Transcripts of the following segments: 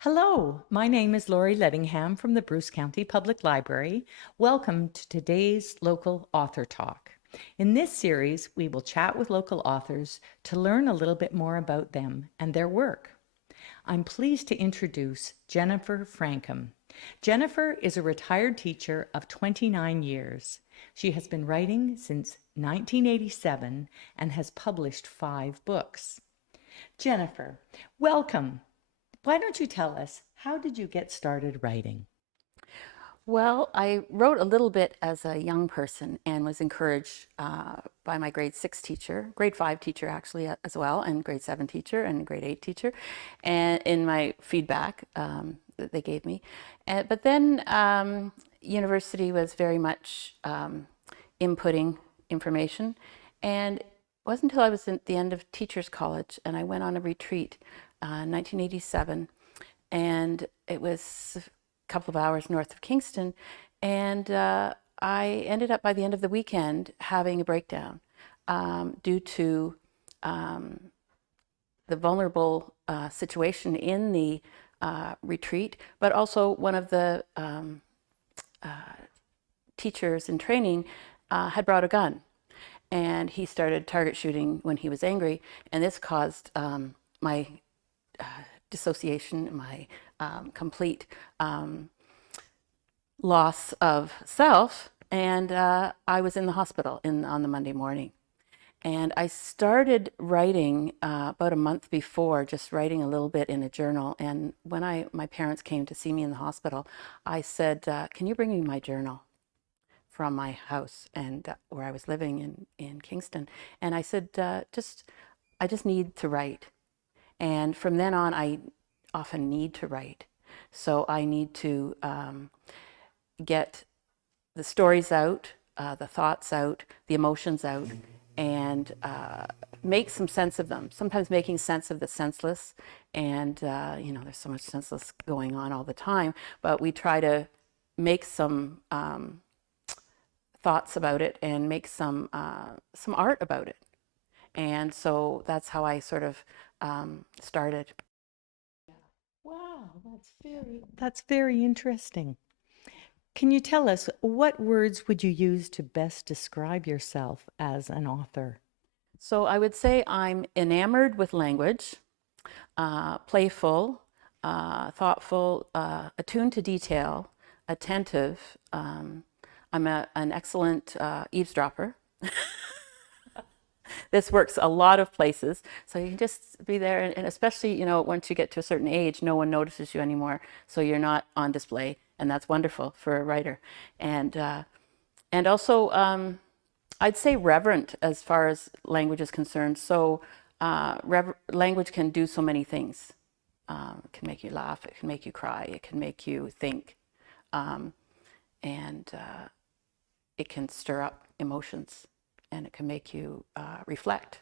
Hello, my name is Lori Lettingham from the Bruce County Public Library. Welcome to today's Local Author Talk. In this series, we will chat with local authors to learn a little bit more about them and their work. I'm pleased to introduce Jennifer Frankum. Jennifer is a retired teacher of 29 years. She has been writing since 1987 and has published 5 books. Jennifer, welcome. Why don't you tell us, how did you get started writing? Well, I wrote a little bit as a young person and was encouraged by my grade 6 teacher, grade 5 teacher actually as well, and grade 7 teacher and grade 8 teacher, and in my feedback that they gave me. But then university was very much inputting information, and it wasn't until I was at the end of Teachers College and I went on a retreat in 1987, and it was couple of hours north of Kingston, and I ended up by the end of the weekend having a breakdown due to the vulnerable situation in the retreat, but also one of the teachers in training had brought a gun, and he started target shooting when he was angry, and this caused my dissociation, my complete loss of self, and I was in the hospital on the Monday morning. And I started writing about a month before, just writing a little bit in a journal. And when my parents came to see me in the hospital, I said, can you bring me my journal from my house and where I was living in Kingston? And I said, I just need to write. And from then on, I often need to write. So I need to get the stories out, the thoughts out, the emotions out, and make some sense of them. Sometimes making sense of the senseless, and there's so much senseless going on all the time, but we try to make some thoughts about it and make some art about it. And so that's how I sort of started. Wow, that's very interesting. Can you tell us, what words would you use to best describe yourself as an author? So I would say I'm enamored with language, playful, thoughtful, attuned to detail, attentive. I'm an excellent eavesdropper. This works a lot of places, so you can just be there, and especially, once you get to a certain age, no one notices you anymore, so you're not on display, and that's wonderful for a writer. And also, I'd say reverent as far as language is concerned. So language can do so many things. It can make you laugh, it can make you cry, it can make you think, and it can stir up emotions, and it can make you reflect.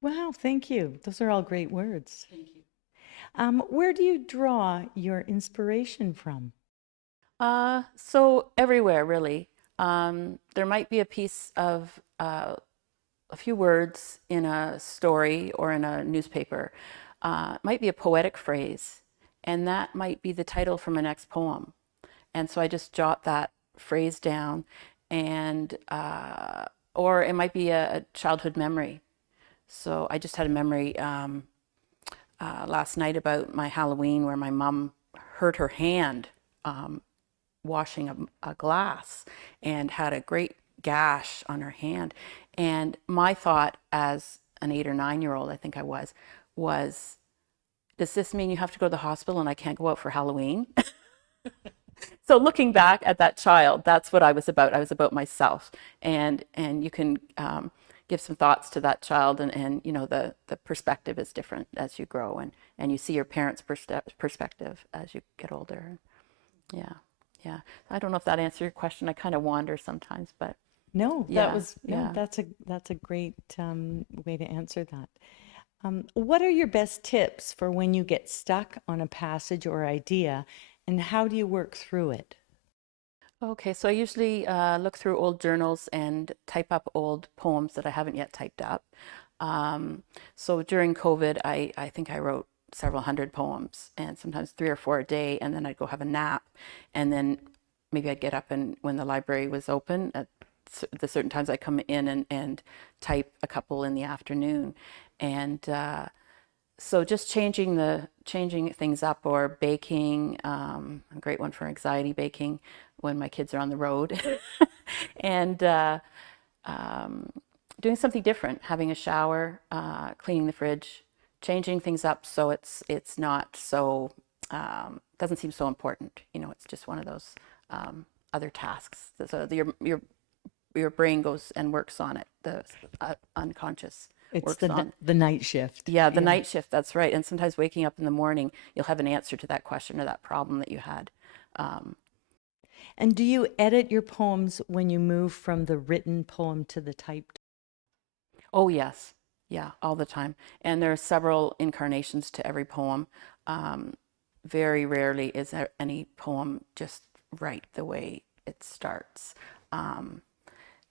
Wow, thank you. Those are all great words. Thank you. Where do you draw your inspiration from? So everywhere, really. There might be a piece of a few words in a story or in a newspaper. It might be a poetic phrase, and that might be the title for my next poem. And so I just jot that phrase down, and or it might be a childhood memory. So I just had a memory last night about my Halloween, where my mom hurt her hand washing a glass and had a great gash on her hand. And my thought as an 8 or 9-year-old, I think I was, does this mean you have to go to the hospital and I can't go out for Halloween? So looking back at that child, that's what I was about. I was about myself. And you can give some thoughts to that child, and the perspective is different as you grow, and you see your parents' perspective as you get older. Yeah. Yeah. I don't know if that answered your question. I kind of wander sometimes, but No, yeah, no, yeah. that's a great way to answer that. What are your best tips for when you get stuck on a passage or idea, and how do you work through it? Okay, so I usually look through old journals and type up old poems that I haven't yet typed up. So during COVID, I think I wrote several hundred poems, and sometimes 3 or 4 a day, and then I'd go have a nap, and then maybe I'd get up, and when the library was open at the certain times, I'd come in and type a couple in the afternoon. And so just changing things up, or baking, a great one for anxiety, baking when my kids are on the road. And doing something different, having a shower, cleaning the fridge, changing things up so it's not so doesn't seem so important. It's just one of those other tasks. So your brain goes and works on it. The unconscious It's works on. the night shift. Yeah, the night shift. That's right. And sometimes waking up in the morning, you'll have an answer to that question or that problem that you had. And do you edit your poems when you move from the written poem to the typed? Oh, yes. Yeah, all the time. And there are several incarnations to every poem. Very rarely is there any poem just right the way it starts.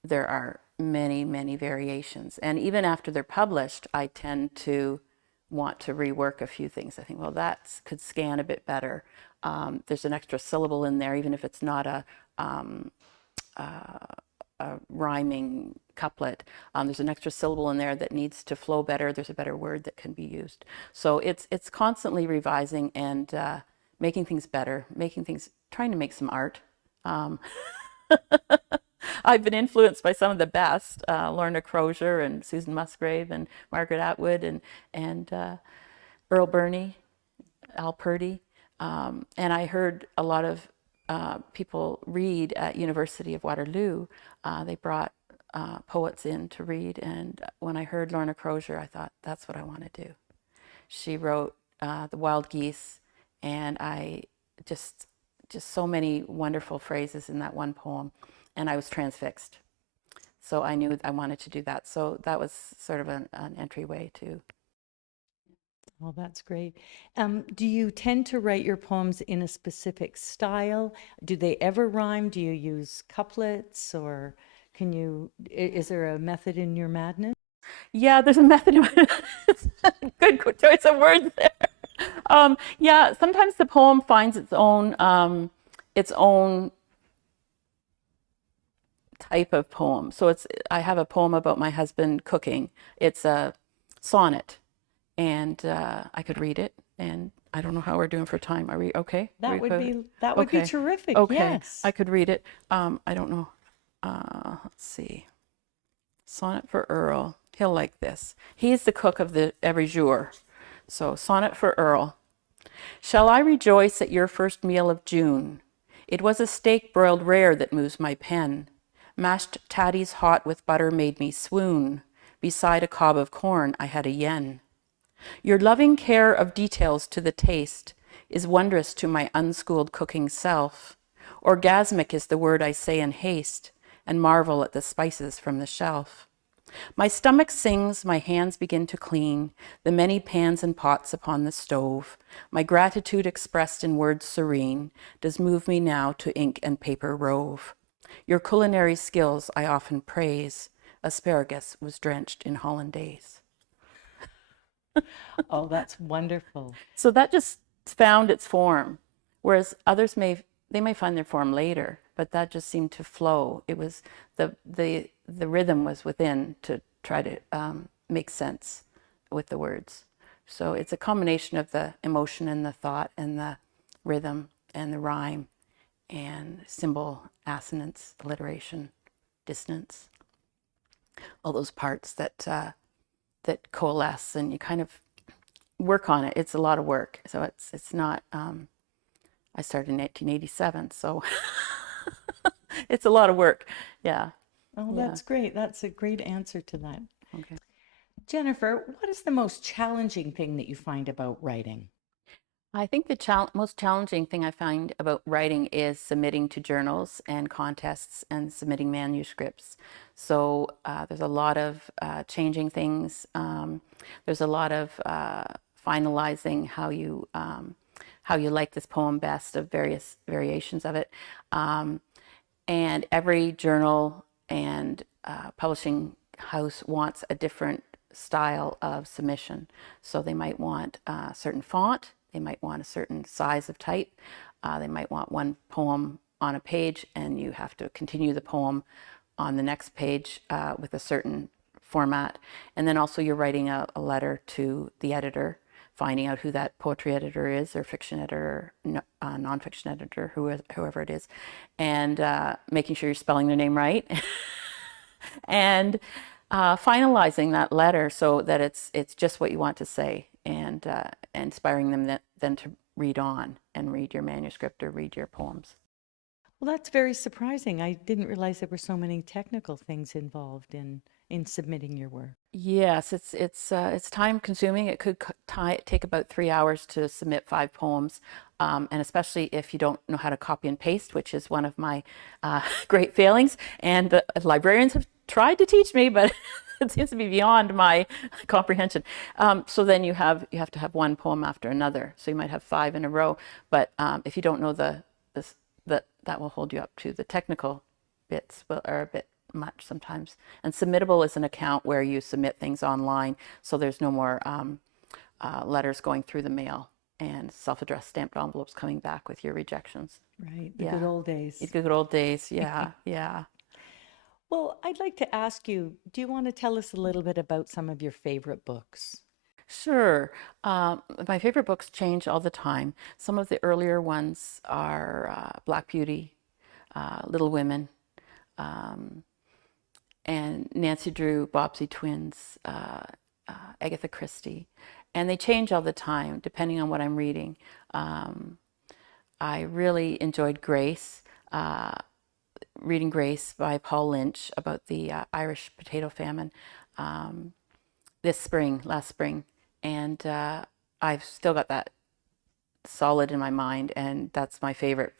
There are many, many variations. And even after they're published, I tend to want to rework a few things. I think, well, that could scan a bit better. There's an extra syllable in there, even if it's not a rhyming couplet. There's an extra syllable in there that needs to flow better. There's a better word that can be used. So it's constantly revising and making things better, trying to make some art. I've been influenced by some of the best, Lorna Crozier and Susan Musgrave and Margaret Atwood and Earl Burney, Al Purdy. And I heard a lot of people read at University of Waterloo. They brought poets in to read, and when I heard Lorna Crozier, I thought, that's what I want to do. She wrote The Wild Geese, and I just so many wonderful phrases in that one poem, and I was transfixed. So I knew I wanted to do that. So that was sort of an entryway to. Oh, that's great. Do you tend to write your poems in a specific style? Do they ever rhyme? Do you use couplets, or is there a method in your madness? Yeah, there's a method. Good choice of words there. Yeah, sometimes the poem finds its own type of poem. So I have a poem about my husband cooking. It's a sonnet, and I could read it. And I don't know how we're doing for time. Are we okay? That would be terrific. Okay, yes. I could read it. I don't know. Let's see. Sonnet for Earl. He'll like this. He's the cook of the every jour. So, sonnet for Earl. Shall I rejoice at your first meal of June? It was a steak broiled rare that moves my pen. Mashed tatties hot with butter made me swoon. Beside a cob of corn I had a yen. Your loving care of details to the taste is wondrous to my unschooled cooking self. Orgasmic is the word I say in haste, and marvel at the spices from the shelf. My stomach sings, my hands begin to clean the many pans and pots upon the stove. My gratitude expressed in words serene does move me now to ink and paper rove. Your culinary skills I often praise. Asparagus was drenched in hollandaise. Oh, that's wonderful. So that just found its form, whereas others may find their form later, but that just seemed to flow. It was the rhythm was within to try to make sense with the words. So it's a combination of the emotion and the thought and the rhythm and the rhyme and symbol, assonance, alliteration, dissonance, all those parts that coalesce, and you kind of work on it. It's a lot of work. So it's not. I started in 1987, so it's a lot of work. Yeah. Oh, Yeah. that's great. That's a great answer to that. Okay. Jennifer, what is the most challenging thing that you find about writing? I think the most challenging thing I find about writing is submitting to journals and contests and submitting manuscripts. So there's a lot of changing things. There's a lot of finalizing how you like this poem best, of various variations of it. And every journal and publishing house wants a different style of submission. So they might want a certain font, they might want a certain size of type, they might want one poem on a page and you have to continue the poem on the next page with a certain format. And then also you're writing a letter to the editor, finding out who that poetry editor is, or fiction editor, nonfiction editor, whoever it is, and making sure you're spelling their name right. And finalizing that letter so that it's just what you want to say, and inspiring them then to read on and read your manuscript or read your poems. Well, that's very surprising. I didn't realize there were so many technical things involved in submitting your work. Yes, it's time consuming. It could take about 3 hours to submit 5 poems, and especially if you don't know how to copy and paste, which is one of my great failings. And the librarians have tried to teach me, but it seems to be beyond my comprehension. So then you have to have one poem after another. So you might have 5 in a row, but if you don't know that will hold you up to the technical bits are a bit much sometimes. And submittable is an account where you submit things online, so there's no more letters going through the mail and self-addressed stamped envelopes coming back with your rejections. Right, the good old days. The good old days, yeah, yeah. Well, I'd like to ask you, do you want to tell us a little bit about some of your favorite books? Sure. My favorite books change all the time. Some of the earlier ones are Black Beauty, Little Women, and Nancy Drew, Bobbsey Twins, Agatha Christie. And they change all the time depending on what I'm reading. I really enjoyed Grace, reading Grace by Paul Lynch about the Irish potato famine last spring. And I've still got that solid in my mind, and that's my favorite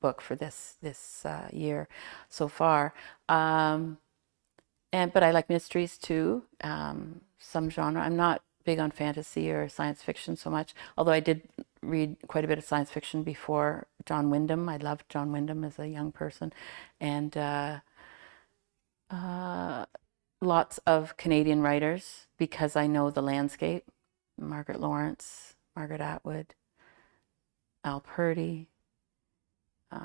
book for this year so far. But I like mysteries too, some genre. I'm not big on fantasy or science fiction so much, although I did read quite a bit of science fiction before John Wyndham. I loved John Wyndham as a young person. And lots of Canadian writers because I know the landscape. Margaret Lawrence, Margaret Atwood, Al Purdy. Who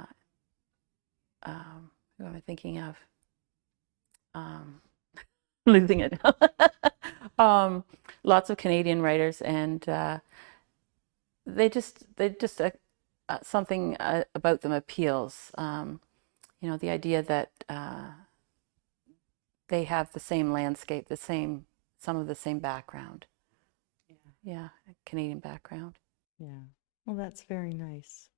am I thinking of? Losing it. Lots of Canadian writers, and they just something about them appeals. The idea that they have the same landscape, some of the same background. Yeah, Canadian background. Yeah. Well, that's very nice.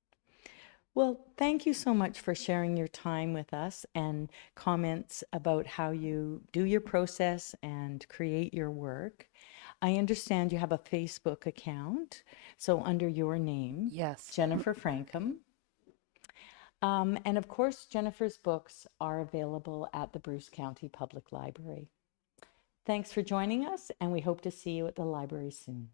Well, thank you so much for sharing your time with us and comments about how you do your process and create your work. I understand you have a Facebook account, so under your name, Yes. Jennifer Frankum. And of course, Jennifer's books are available at the Bruce County Public Library. Thanks for joining us, and we hope to see you at the library soon.